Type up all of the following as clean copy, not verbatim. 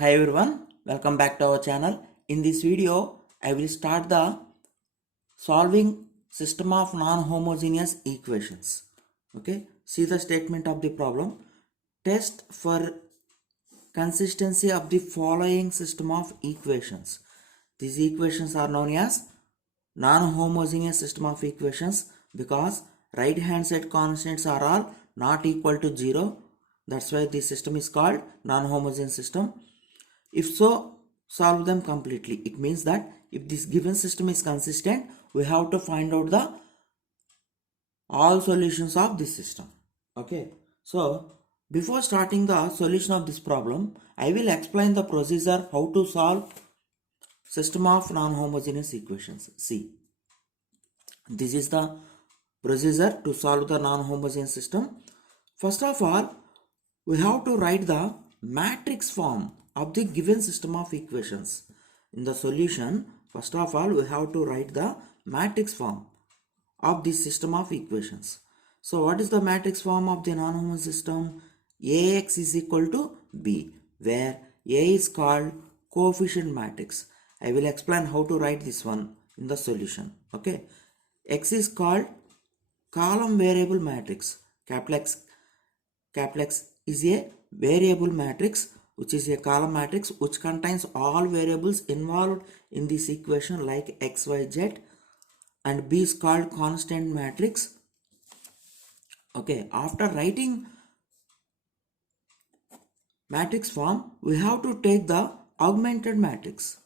Hi everyone, welcome back to our channel. In this video, I will start the solving system of non-homogeneous equations. Okay, see the statement of the problem. Test for consistency of the following system of equations. These equations are known as non-homogeneous system of equations because right hand side constants are all not equal to 0. That's why this system is called non-homogeneous system. If so, solve them completely. It means that if this given system is consistent, we have to find out the all solutions of this system. Okay. So before starting the solution of this problem, I will explain the procedure how to solve system of non-homogeneous equations. See, this is the procedure to solve the non-homogeneous system. First of all, we have to write the matrix form of the given system of equations. In the solution, first of all, we have to write the matrix form of this system of equations. So what is the matrix form of the non-homogeneous system? Ax is equal to b, where A is called coefficient matrix. I will explain how to write this one in the solution. Okay. X is called column variable matrix. Capital X is a variable matrix which is a column matrix which contains all variables involved in this equation like x, y, z, and B is called constant matrix. Okay, after writing matrix form, we have to take the augmented matrix.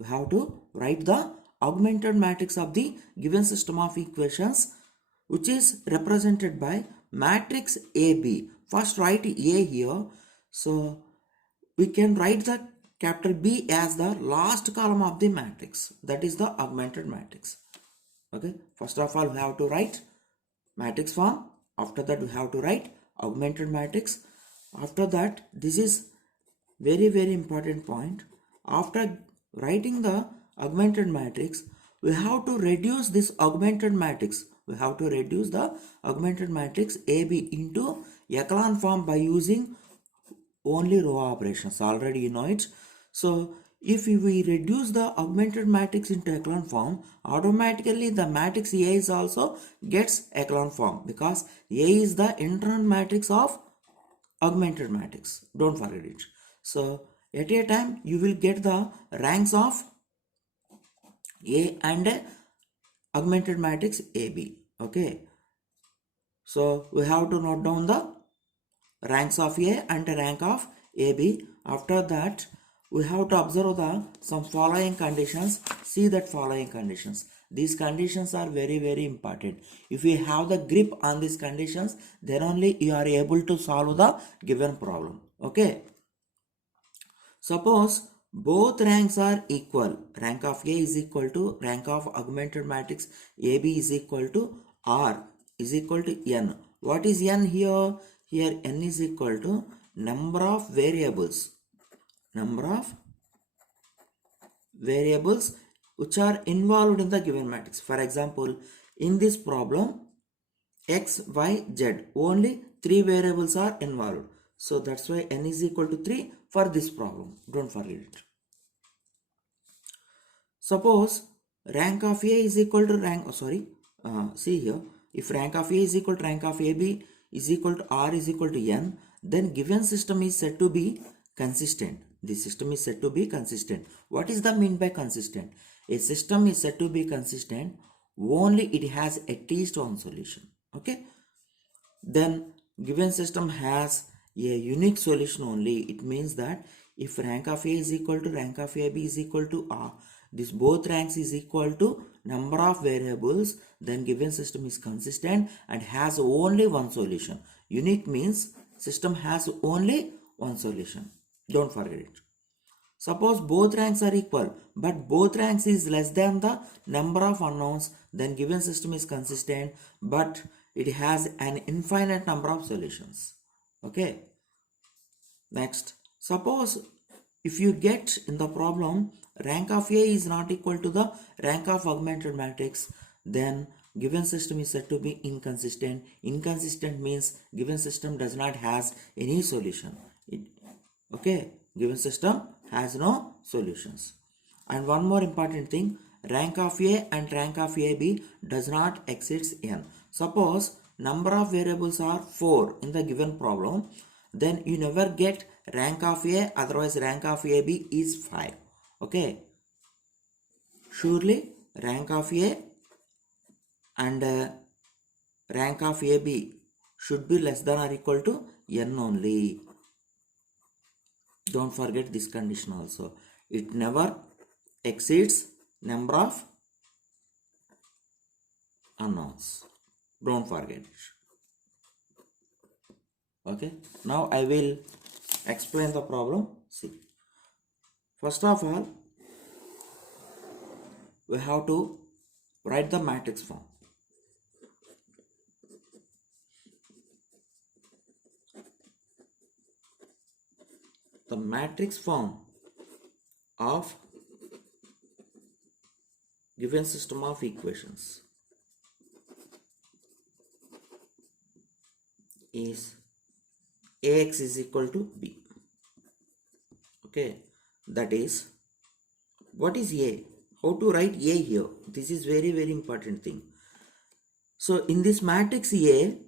We have to write the augmented matrix of the given system of equations which is represented by matrix AB. First write A here. So we can write the capital B as the last column of the matrix. That is the augmented matrix. Okay, first of all we have to write matrix form. After that we have to write augmented matrix. After that, this is very important point. After writing the augmented matrix, we have to reduce this augmented matrix. We have to reduce the augmented matrix AB into echelon form by using only row operations. Already you know it. So if we reduce the augmented matrix into echelon form, automatically the matrix A is also gets echelon form because A is the internal matrix of augmented matrix. Don't forget it. So at a time you will get the ranks of A and augmented matrix AB. Okay. So we have to note down the ranks of A and rank of AB. After that, we have to observe the some following conditions. See that following conditions. These conditions are very important. If you have the grip on these conditions, then only you are able to solve the given problem. Okay. Suppose both ranks are equal. Rank of A is equal to rank of augmented matrix AB is equal to R is equal to N. What is N here? Here N is equal to number of variables. Number of variables which are involved in the given matrix. For example, in this problem, X, Y, Z, only 3 variables are involved. So that's why N is equal to 3 for this problem. Don't forget it. Suppose rank of A is equal to rank, see here, if rank of A is equal to rank of AB is equal to R is equal to N, then given system is said to be consistent. The system is said to be consistent. What is the mean by consistent? A system is said to be consistent only it has at least one solution. Okay. Then given system has a unique solution only. It means that if rank of A is equal to rank of AB is equal to R, this both ranks is equal to number of variables, then given system is consistent and has only one solution. Unique means system has only one solution. Don't forget it. Suppose both ranks are equal, but both ranks is less than the number of unknowns, then given system is consistent, but it has an infinite number of solutions. Okay. Next, suppose if you get in the problem rank of A is not equal to the rank of augmented matrix, then given system is said to be inconsistent. Inconsistent means given system does not has any solution. Okay. given system has no solutions. And one more important thing, rank of A and rank of AB does not exceeds n. Suppose number of variables are 4 in the given problem, then you never get rank of A, otherwise rank of AB is 5. Okay, surely rank of A and rank of AB should be less than or equal to n only. Don't forget this condition also. It never exceeds number of unknowns. Don't forget it. Okay, now I will explain the problem. See, first of all, we have to write the matrix form. The matrix form of given system of equations is Ax is equal to B. Okay, that is, what is A? How to write A here? This is very important thing. So in this matrix A,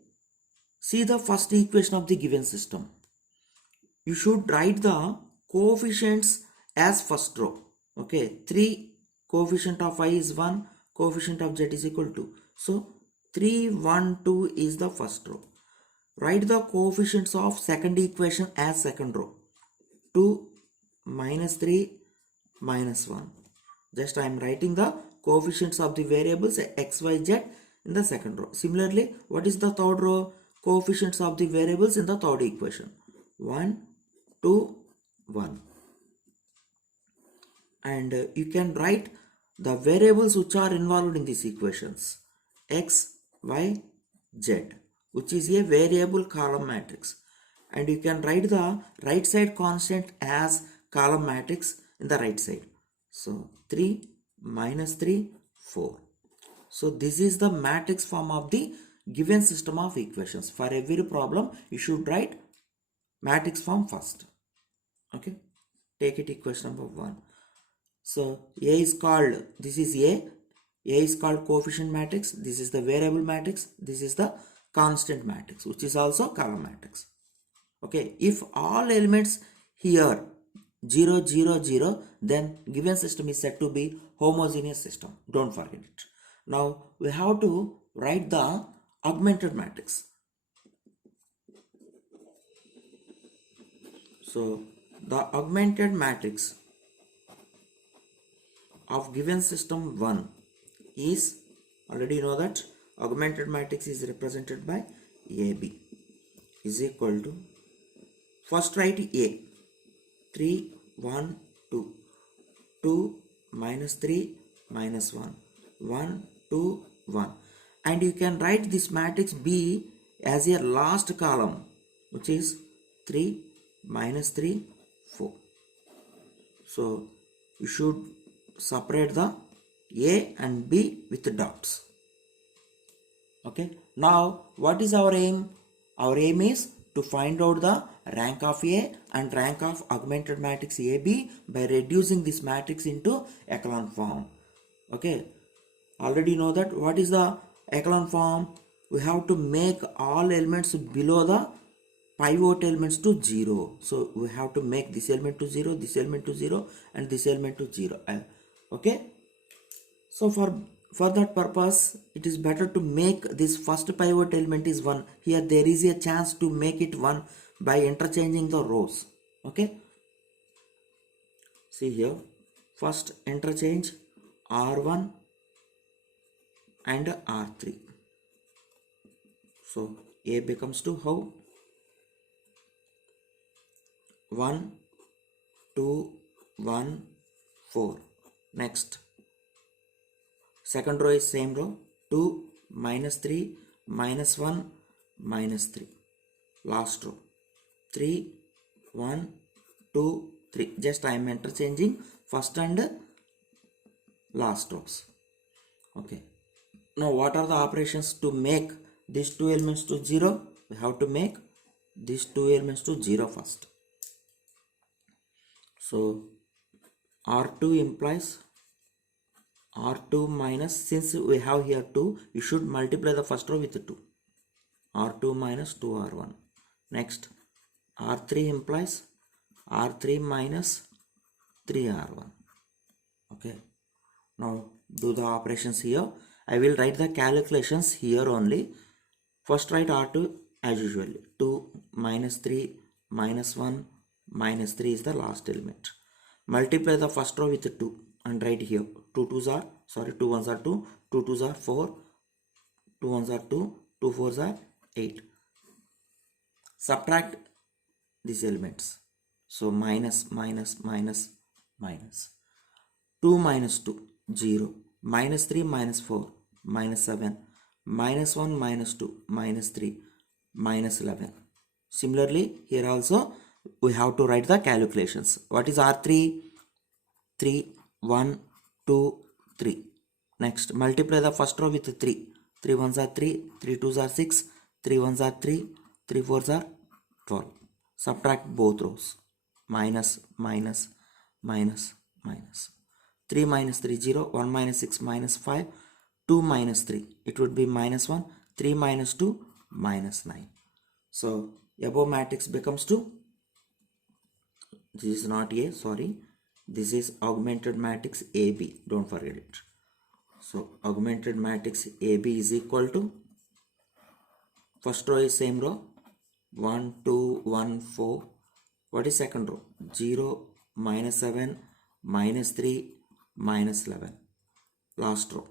see the first equation of the given system. You should write the coefficients as first row. Okay, 3 coefficient of I is 1, coefficient of Z is equal to. So 3, 1, 2 is the first row. Write the coefficients of second equation as second row. 2, -3, -1. Just I am writing the coefficients of the variables x, y, z in the second row. Similarly, what is the third row? Coefficients of the variables in the third equation. 1, 2, 1. And you can write the variables which are involved in these equations. X, y, z, which is a variable column matrix. And you can write the right side constant as column matrix in the right side. So 3, -3, 4. So this is the matrix form of the given system of equations. For every problem, you should write matrix form first. Okay, take it equation number 1. So A is called, this is A is called coefficient matrix, this is the variable matrix, this is the constant matrix, which is also column matrix. Okay, if all elements here 0, 0, 0, then given system is said to be homogeneous system. Don't forget it. Now we have to write the augmented matrix. So the augmented matrix of given system 1 is, already know that augmented matrix is represented by AB is equal to, first write A, 3, 1, 2, 2, -3, -1, 1, 2, 1. And you can write this matrix B as a last column, which is 3, -3, 4. So you should separate the A and B with dots. Okay, now what is our aim? Our aim is to find out the rank of A and rank of augmented matrix AB by reducing this matrix into echelon form. Okay, already know that what is the echelon form? We have to make all elements below the pivot elements to 0. So we have to make this element to 0, this element to 0, and this element to 0. Okay, so for that purpose, it is better to make this first pivot element is 1. Here there is a chance to make it 1 by interchanging the rows. Okay, see here, first interchange R1 and R3. So A becomes to how? 1, 2, 1, 4. Next, second row is same row, 2, -3, -1, -3. Last row, 3, 1, 2, 3. Just I am interchanging first and last rows. Okay, now what are the operations to make these two elements to 0? We have to make these two elements to 0 first. So R2 implies R2 minus, since we have here 2, you should multiply the first row with 2. R2 minus 2R1. Next, R3 implies R3 minus 3R1. Okay. Now do the operations here. I will write the calculations here only. First write R2 as usual. 2 minus 3 minus 1 minus 3 is the last element. Multiply the first row with 2 and write here. 2 1s are 2, 2 2s are 4, 2 1s are 2, 2 4s are 8. Subtract these elements. So minus minus minus minus. 2 minus 2, 0. Minus 3 minus 4, minus 7. Minus 1 minus 2, minus 3, minus 11. Similarly, here also we have to write the calculations. What is R3? 3, 1, 2, 3. Next, multiply the first row with 3. 3 1s are 3, 3 2s are 6, 3 1s are 3, 3 4s are 12. Subtract both rows. Minus, minus, minus, minus. 3 minus 3, 0. 1 minus 6, minus 5. 2 minus 3. It would be minus 1. 3 minus 2, minus 9. So, above matrix becomes 2. This is not A, sorry. This is augmented matrix AB. Don't forget it. So, augmented matrix AB is equal to, first row is same row. 1, 2, 1, 4. What is second row? 0, minus 7, minus 3, minus 11. Last row.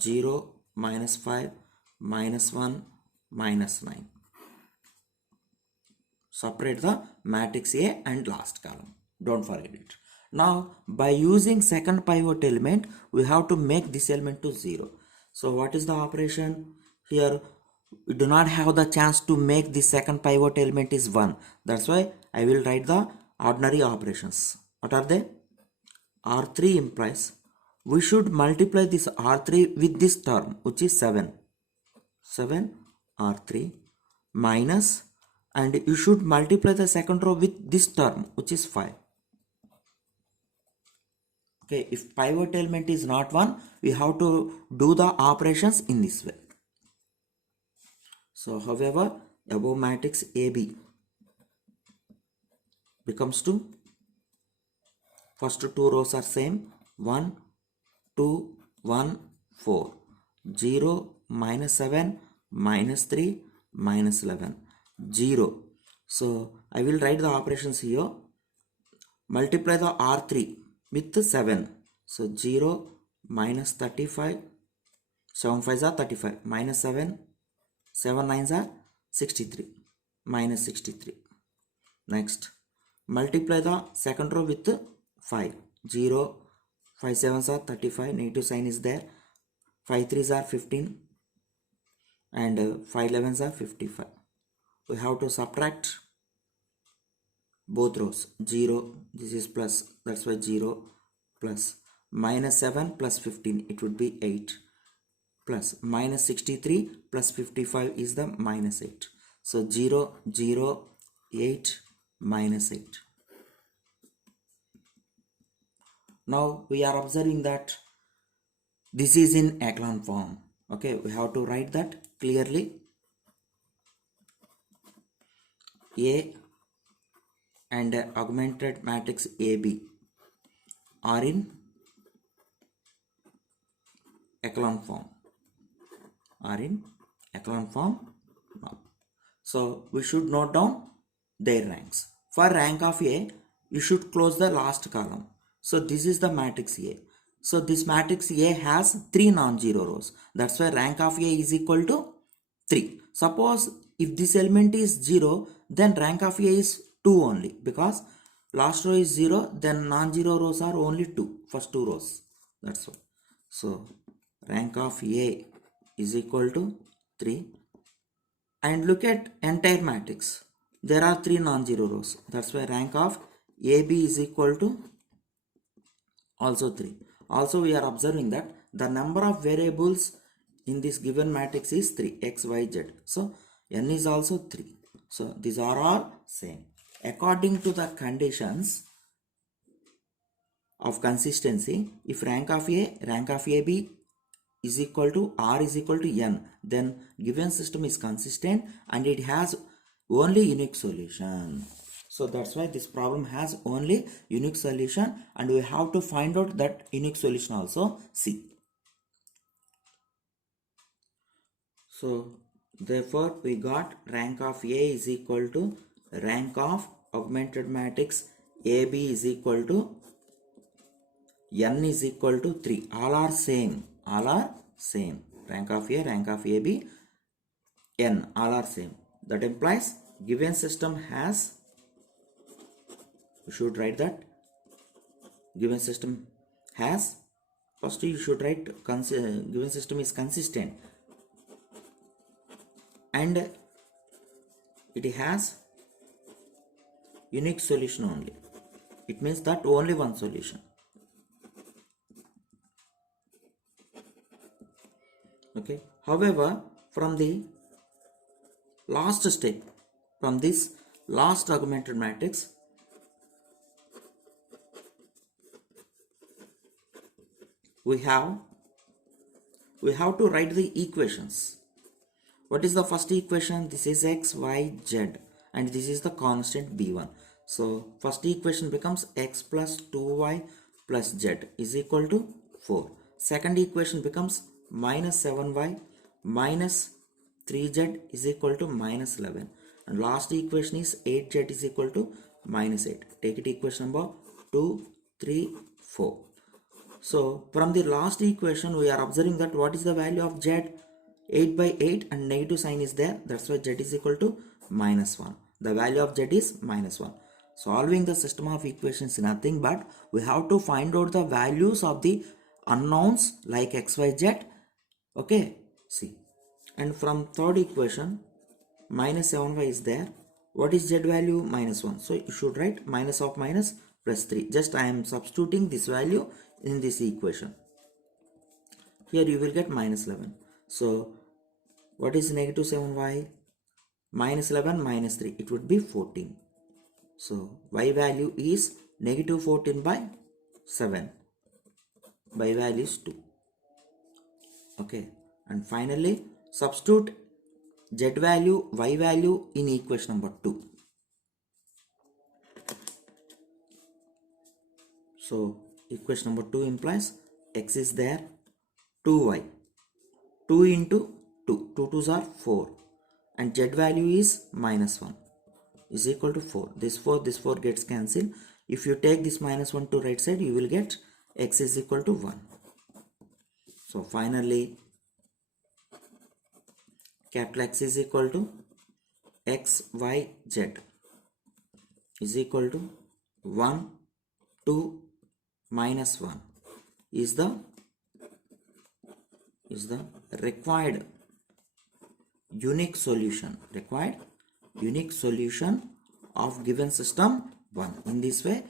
0, minus 5, minus 1, minus 9. Separate the matrix A and last column. Don't forget it. Now, by using second pivot element, we have to make this element to 0. So, what is the operation? Here, we do not have the chance to make the second pivot element is 1. That's why I will write the ordinary operations. What are they? R3 implies we should multiply this R3 with this term, which is 7. 7 R3 minus, and you should multiply the second row with this term, which is 5. Okay, if pivot element is not 1, we have to do the operations in this way. So, however, above matrix AB becomes 2. First two rows are same. 1, 2, 1, 4. 0, minus 7, minus 3, minus 11. 0. So, I will write the operations here. Multiply the R3 with 7. So, 0, minus 35. 7 5s are 35. Minus 7. 7 9s are 63. Minus 63. Next, multiply the second row with 5. 0, 5 7s are 35. Negative sign is there. 5 3s are 15. And 5 11s are 55. We have to subtract both rows. 0, this is plus, that's why 0 plus. Minus 7 plus 15, it would be 8. Plus minus 63 plus 55 is the minus 8. So 0, 0, 8, minus 8. Now we are observing that this is in echelon form. Okay, we have to write that clearly. A and augmented matrix AB are in echelon form. Now. So we should note down their ranks. For rank of A, you should close the last column. So this is the matrix A. So this matrix A has 3 non-zero rows. That's why rank of A is equal to 3. Suppose if this element is 0, then rank of A is 2 only, because last row is 0, then non-zero rows are only 2, first 2 rows. That's all. So rank of A is equal to 3. And look at entire matrix. There are 3 non-zero rows. That's why rank of AB is equal to also 3. Also, we are observing that the number of variables in this given matrix is 3, x, y, z. So, n is also 3. So, these are all same. According to the conditions, of consistency. If rank of A, rank of AB is equal to R is equal to N, then given system is consistent and it has only unique solution. So that's why this problem has only unique solution, and we have to find out that unique solution also. C. So therefore we got rank of A is equal to rank of augmented matrix AB is equal to N is equal to 3. All are same. All are same. Rank of A, rank of AB, N, all are same. That implies given system has, you should write that given system has, first you should write given system is consistent and it has unique solution only. It means that only one solution. Okay. However, from the last step, from this last augmented matrix, we have to write the equations. What is the first equation? This is x, y, z, and this is the constant b1. So first equation becomes x plus 2y plus z is equal to 4. Second equation becomes minus 7y minus 3z is equal to minus 11. And last equation is 8z is equal to minus 8. Take it equation number 2, 3, 4. So from the last equation we are observing that what is the value of z? 8 by 8 and negative sign is there. That's why z is equal to minus 1. The value of z is minus 1. Solving the system of equations is nothing but we have to find out the values of the unknowns like x, y, z. Okay, see. And from third equation minus 7y is there. What is z value? Minus 1. So you should write minus of minus plus 3. Just I am substituting this value in this equation. Here you will get minus 11. So what is negative 7y? Minus 11 minus 3. It would be 14. So y value is negative 14 by 7. Y value is 2. Okay. And finally substitute z value, y value in equation number 2. So equation number 2 implies x is there, 2y, 2 into 2, 2 2s are 4, and z value is minus 1 is equal to 4. This 4 gets cancelled. If you take this minus 1 to right side, you will get x is equal to 1. So finally capital X is equal to x, y, z is equal to 1, 2, minus 1 is the required unique solution of given system 1. In this way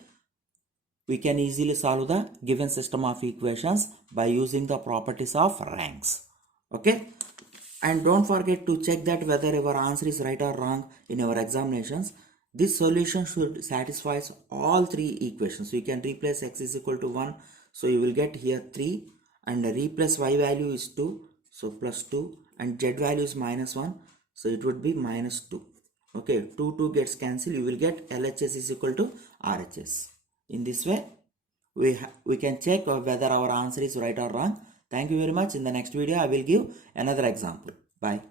we can easily solve the given system of equations by using the properties of ranks. Okay, and don't forget to check that whether your answer is right or wrong in your examinations. This solution should satisfy all 3 equations. So you can replace x is equal to 1, so you will get here 3, and replace y value is 2, so plus 2, and z value is minus 1, so it would be minus 2. Okay, 2 gets cancelled, you will get LHS is equal to RHS. In this way we can check whether our answer is right or wrong. Thank you very much. In the next video I will give another example. Bye.